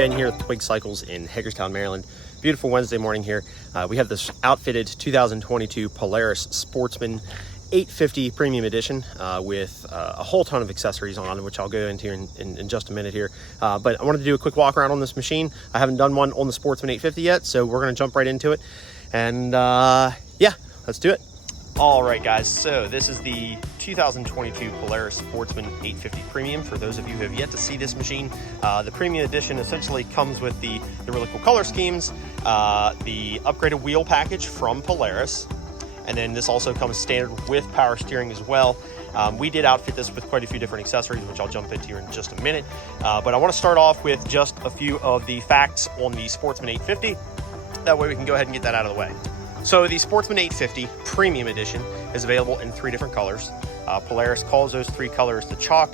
Ben here at Twig Cycles in Hagerstown, Maryland. Beautiful Wednesday morning here. We have this outfitted 2022 Polaris Sportsman 850 Premium Edition with a whole ton of accessories on, which I'll go into in just a minute here. But I wanted to do a quick walk around on this machine. I haven't done one on the Sportsman 850 yet, so we're going to jump right into it. And yeah, let's do it. All right, guys, so this is the 2022 Polaris Sportsman 850 Premium. For those of you who have yet to see this machine, the Premium Edition essentially comes with the really cool color schemes, the upgraded wheel package from Polaris, and then this also comes standard with power steering as well. We did outfit this with quite a few different accessories, which I'll jump into in just a minute. But I want to start off with just a few of the facts on the Sportsman 850. That way we can go ahead and get that out of the way. So the Sportsman 850 Premium Edition is available in 3 different colors. Polaris calls those 3 colors the chalk.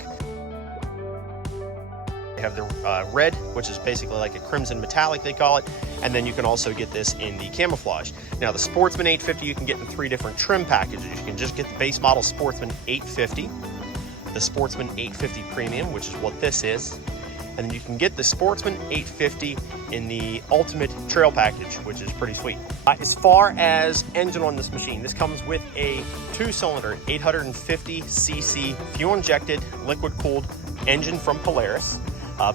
They have the red, which is basically like a crimson metallic, they call it. And then you can also get this in the camouflage. Now the Sportsman 850 you can get in 3 different trim packages. You can just get the base model Sportsman 850, the Sportsman 850 Premium, which is what this is. And then you can get the Sportsman 850 in the Ultimate Trail Package, which is pretty sweet. As far as engine on this machine, this comes with a 2-cylinder 850cc fuel-injected, liquid-cooled engine from Polaris,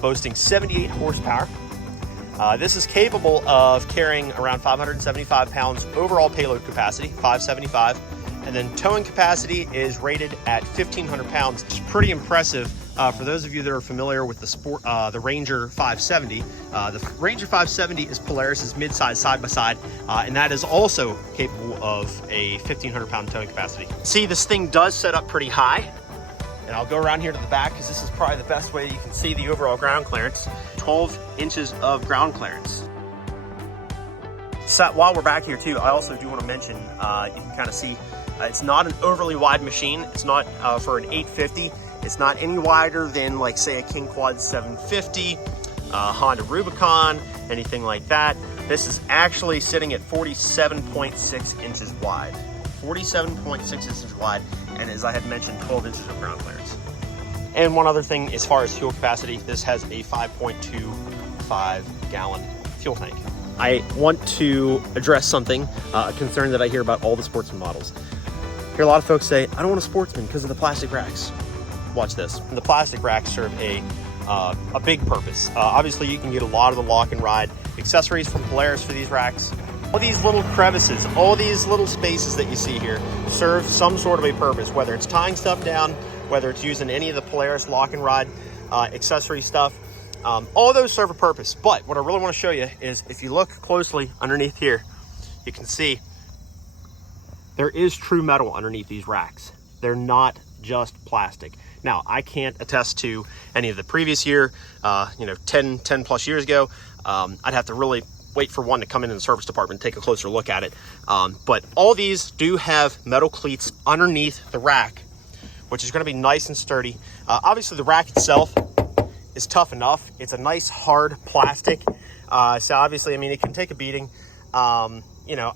boasting 78 horsepower. This is capable of carrying around 575 pounds overall payload capacity, 575, and then towing capacity is rated at 1,500 pounds. It's pretty impressive. For those of you that are familiar with the Ranger 570, the Ranger 570 is Polaris's mid-size side-by-side, and that is also capable of a 1,500 pound towing capacity. See, this thing does set up pretty high, and I'll go around here to the back because this is probably the best way you can see the overall ground clearance. 12 inches of ground clearance. So while we're back here too, I also do want to mention, you can kind of see, it's not an overly wide machine. It's not for an 850. It's not any wider than, like, say, a King Quad 750, Honda Rubicon, anything like that. This is actually sitting at 47.6 inches wide. 47.6 inches wide, and as I had mentioned, 12 inches of ground clearance. And one other thing, as far as fuel capacity, this has a 5.25 gallon fuel tank. I want to address something, a concern that I hear about all the Sportsman models. I hear a lot of folks say, I don't want a Sportsman because of the plastic racks. Watch this. And the plastic racks serve a big purpose. Obviously, you can get a lot of the lock and ride accessories from Polaris for these racks. All these little crevices, all these little spaces that you see here serve some sort of a purpose, whether it's tying stuff down, whether it's using any of the Polaris lock and ride accessory stuff. All those serve a purpose. But what I really want to show you is, if you look closely underneath here, you can see there is true metal underneath these racks. They're not just plastic. Now, I can't attest to any of the previous year, 10 plus years ago. I'd have to really wait for one to come into the service department and take a closer look at it. But all these do have metal cleats underneath the rack, which is going to be nice and sturdy. Obviously, the rack itself is tough enough. It's a nice hard plastic. So obviously, I mean, it can take a beating.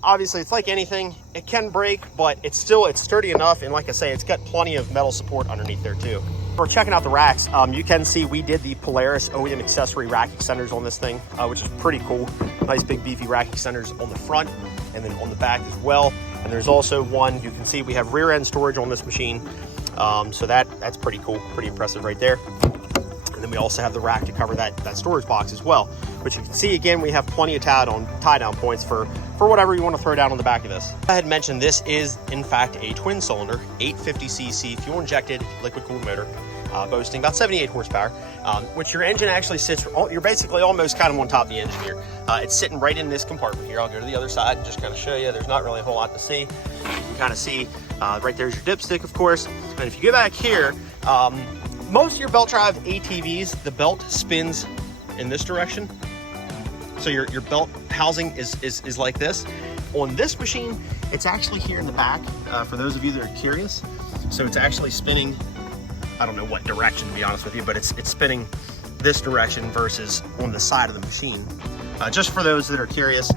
Obviously it's like anything, it can break, but it's sturdy enough. And like I say, it's got plenty of metal support underneath there too. We're checking out the racks. You can see we did the Polaris OEM accessory rack extenders on this thing, which is pretty cool. Nice big beefy rack extenders on the front and then on the back as well. And there's also one, you can see we have rear end storage on this machine. So that's pretty cool, pretty impressive right there. And then we also have the rack to cover that storage box as well, which you can see, again, we have plenty of tie down points for whatever you want to throw down on the back of this. I had mentioned this is in fact a 2-cylinder 850cc fuel injected liquid cooled motor, boasting about 78 horsepower, which your engine actually sits, you're basically almost kind of on top of the engine here. It's sitting right in this compartment here. I'll go to the other side and just kind of show you. There's not really a whole lot to see. You can kind of see right there's your dipstick, of course. And if you get back here, most of your belt drive ATVs, the belt spins in this direction. So your belt housing is like this. On this machine, it's actually here in the back, for those of you that are curious. So it's actually spinning, I don't know what direction, to be honest with you, but it's spinning this direction versus on the side of the machine. Just for those that are curious.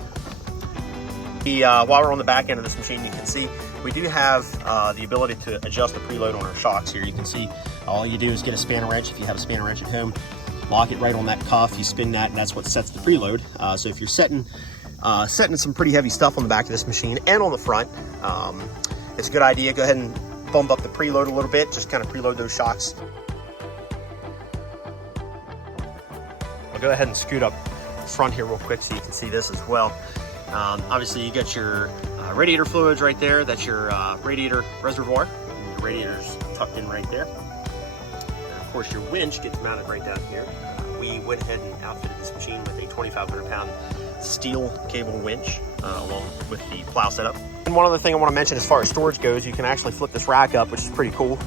While we're on the back end of this machine, you can see we do have the ability to adjust the preload on our shocks here. You can see all you do is get a spanner wrench if you have a spanner wrench at home. lock it right on that cuff, you spin that, and that's what sets the preload. So if you're setting some pretty heavy stuff on the back of this machine and on the front, it's a good idea. Go ahead and bump up the preload a little bit, just kind of preload those shocks. I'll go ahead and scoot up front here real quick so you can see this as well. Obviously you got your radiator fluids right there. That's your radiator reservoir. Your radiator's tucked in right there. And of course your winch gets mounted right down here. We went ahead and outfitted this machine with a 2,500 pound steel cable winch along with the plow setup. And one other thing I want to mention as far as storage goes, you can actually flip this rack up, which is pretty cool.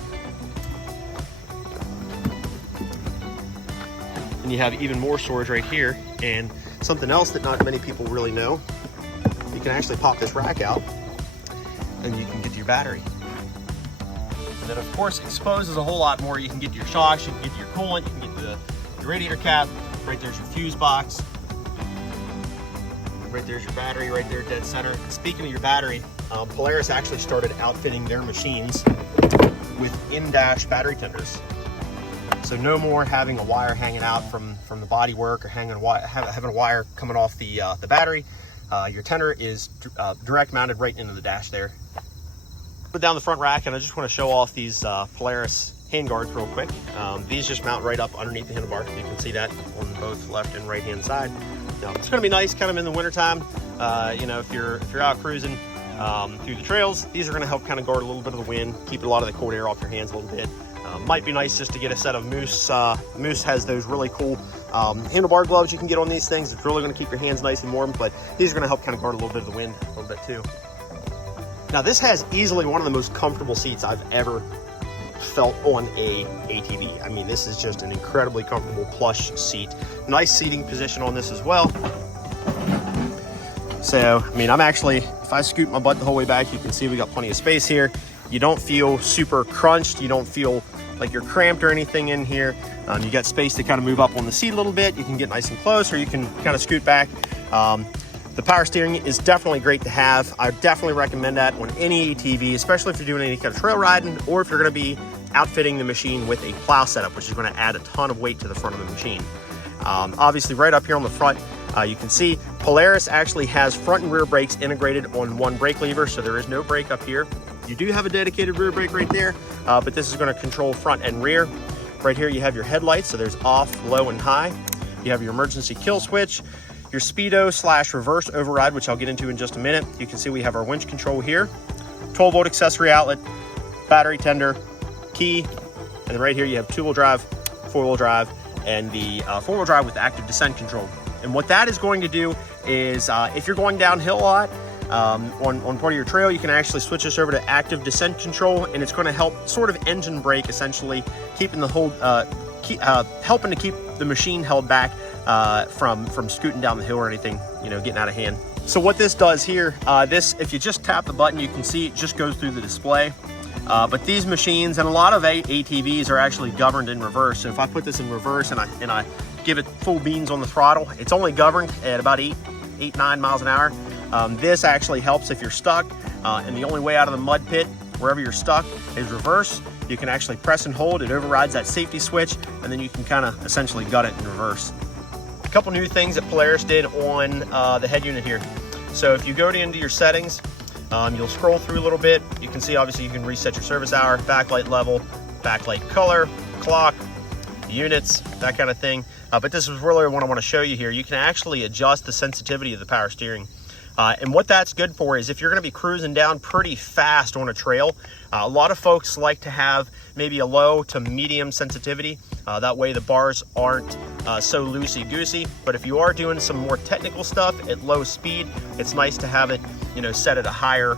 And you have even more storage right here. And something else that not many people really know, you can actually pop this rack out and you can get your battery. And then of course exposed is a whole lot more. You can get your shocks, you can get your coolant, you can get the radiator cap. Right there's your fuse box. Right there's your battery right there dead center. Speaking of your battery, Polaris actually started outfitting their machines with in-dash battery tenders. So no more having a wire hanging out from the body work or having a wire coming off the battery. Your tender is direct mounted right into the dash there. Put down the front rack, and I just want to show off these Polaris handguards real quick. These just mount right up underneath the handlebar. You can see that on both left and right hand side. Now, it's going to be nice kind of in the wintertime. You know, if you're out cruising through the trails, these are going to help kind of guard a little bit of the wind, keep a lot of the cold air off your hands a little bit. Might be nice just to get a set of Moose. Moose has those really cool handlebar gloves you can get on these things. It's really going to keep your hands nice and warm, but these are going to help kind of guard a little bit of the wind a little bit too. Now this has easily one of the most comfortable seats I've ever felt on a ATV. I mean, this is just an incredibly comfortable plush seat. Nice seating position on this as well. So, I mean, I'm actually, if I scoot my butt the whole way back, you can see we got plenty of space here. You don't feel super crunched. You don't feel like you're cramped or anything in here. You got space to kind of move up on the seat a little bit. You can get nice and close, or you can kind of scoot back. The power steering is definitely great to have. I definitely recommend that on any ATV, especially if you're doing any kind of trail riding, or if you're going to be outfitting the machine with a plow setup, which is going to add a ton of weight to the front of the machine. Obviously, right up here on the front, you can see Polaris actually has front and rear brakes integrated on one brake lever, so there is no brake up here. You do have a dedicated rear brake right there, but this is going to control front and rear. Right here you have your headlights, so there's off, low, and high. You have your emergency kill switch, your speedo/reverse override, which I'll get into in just a minute. You can see we have our winch control here, 12-volt accessory outlet, battery tender, key, and then right here you have 2-wheel drive, 4-wheel drive, and the 4-wheel drive with active descent control. And what that is going to do is if you're going downhill a lot on part of your trail, you can actually switch this over to active descent control, and it's going to help sort of engine brake, essentially keeping the hold, helping to keep the machine held back from scooting down the hill or anything, you know, getting out of hand. So what this does here, if you just tap the button, you can see it just goes through the display. But these machines and a lot of ATVs are actually governed in reverse. So if I put this in reverse and I give it full beans on the throttle, it's only governed at about 8-9 miles an hour. This actually helps if you're stuck, and the only way out of the mud pit, wherever you're stuck, is reverse. You can actually press and hold, it overrides that safety switch, and then you can kind of essentially gut it in reverse. A couple new things that Polaris did on the head unit here. So if you go into your settings, you'll scroll through a little bit. You can see obviously you can reset your service hour, backlight level, backlight color, clock, units, that kind of thing. But this is really what I want to show you here. You can actually adjust the sensitivity of the power steering. And what that's good for is if you're going to be cruising down pretty fast on a trail, a lot of folks like to have maybe a low to medium sensitivity. That way the bars aren't so loosey-goosey. But if you are doing some more technical stuff at low speed, it's nice to have it, you know, set at a higher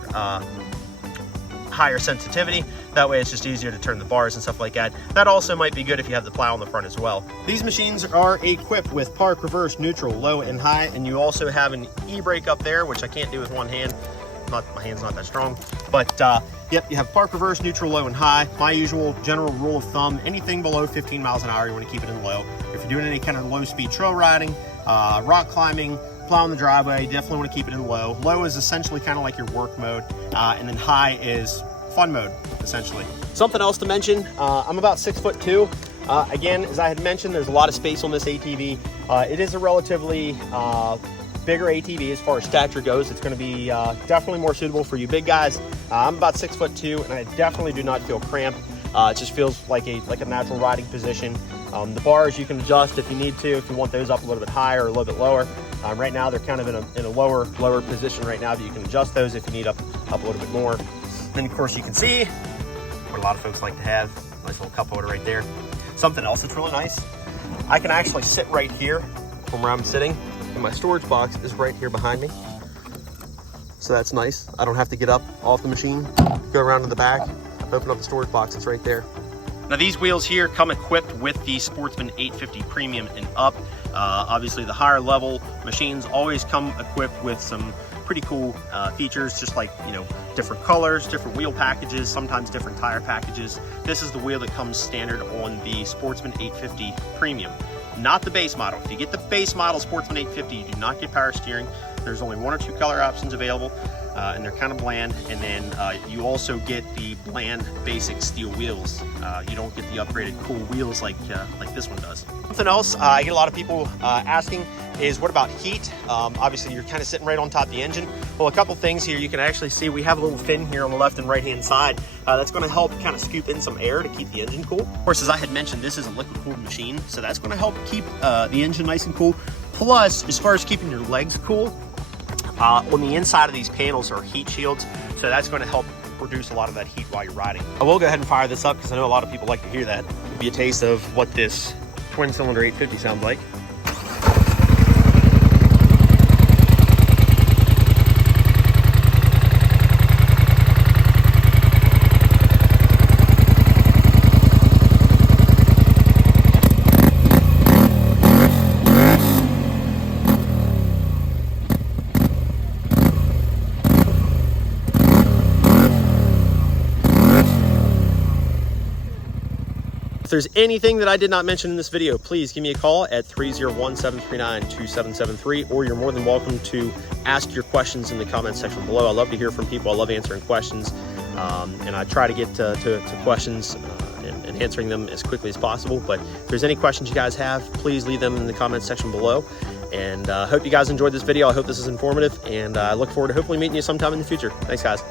sensitivity. That way it's just easier to turn the bars and stuff like that. That also might be good if you have the plow on the front as well. These machines are equipped with park, reverse, neutral, low, and high, and you also have an e-brake up there, which I can't do with one hand. My hand's not that strong. But yep, you have park, reverse, neutral, low, and high. My usual general rule of thumb, anything below 15 miles an hour, you want to keep it in low. If you're doing any kind of low-speed trail riding, rock climbing, plowing the driveway, definitely want to keep it in low. Low is essentially kind of like your work mode, and then high is fun mode, essentially. Something else to mention, I'm about 6'2". Again, as I had mentioned, there's a lot of space on this ATV. It is a relatively bigger ATV as far as stature goes. It's going to be definitely more suitable for you big guys. I'm about 6'2", and I definitely do not feel cramped. It just feels like a natural riding position. The bars you can adjust if you need to, if you want those up a little bit higher or a little bit lower. Right now they're kind of in a lower position right now, but you can adjust those if you need up a little bit more. Then of course you can see what a lot of folks like to have. Nice little cup holder right there. Something else that's really nice, I can actually sit right here from where I'm sitting, and my storage box is right here behind me. So that's nice. I don't have to get up off the machine, go around to the back, open up the storage box, it's right there. Now these wheels here come equipped with the Sportsman 850 Premium and up. Obviously the higher level machines always come equipped with some pretty cool features, just like, you know, different colors, different wheel packages, sometimes different tire packages. This is the wheel that comes standard on the Sportsman 850 Premium, not the base model. If you get the base model Sportsman 850, you do not get power steering. There's only 1 or 2 color options available, and they're kind of bland. And then you also get the bland basic steel wheels. You don't get the upgraded cool wheels like this one does. Something else I get a lot of people asking is, what about heat? Obviously you're kind of sitting right on top of the engine. Well, a couple things here. You can actually see we have a little fin here on the left and right hand side. That's going to help kind of scoop in some air to keep the engine cool. Of course, as I had mentioned, this is a liquid cooled machine, so that's going to help keep the engine nice and cool. Plus, as far as keeping your legs cool, on the inside of these panels are heat shields, so that's going to help reduce a lot of that heat while you're riding. I will go ahead and fire this up because I know a lot of people like to hear that. It'll be a taste of what this twin cylinder 850 sounds like. If there's anything that I did not mention in this video, please give me a call at 301-739-2773, or you're more than welcome to ask your questions in the comment section below. I love to hear from people. I love answering questions, and I try to get to questions and answering them as quickly as possible. But if there's any questions you guys have, please leave them in the comment section below. And I hope you guys enjoyed this video. I hope this is informative, and I look forward to hopefully meeting you sometime in the future. Thanks, guys.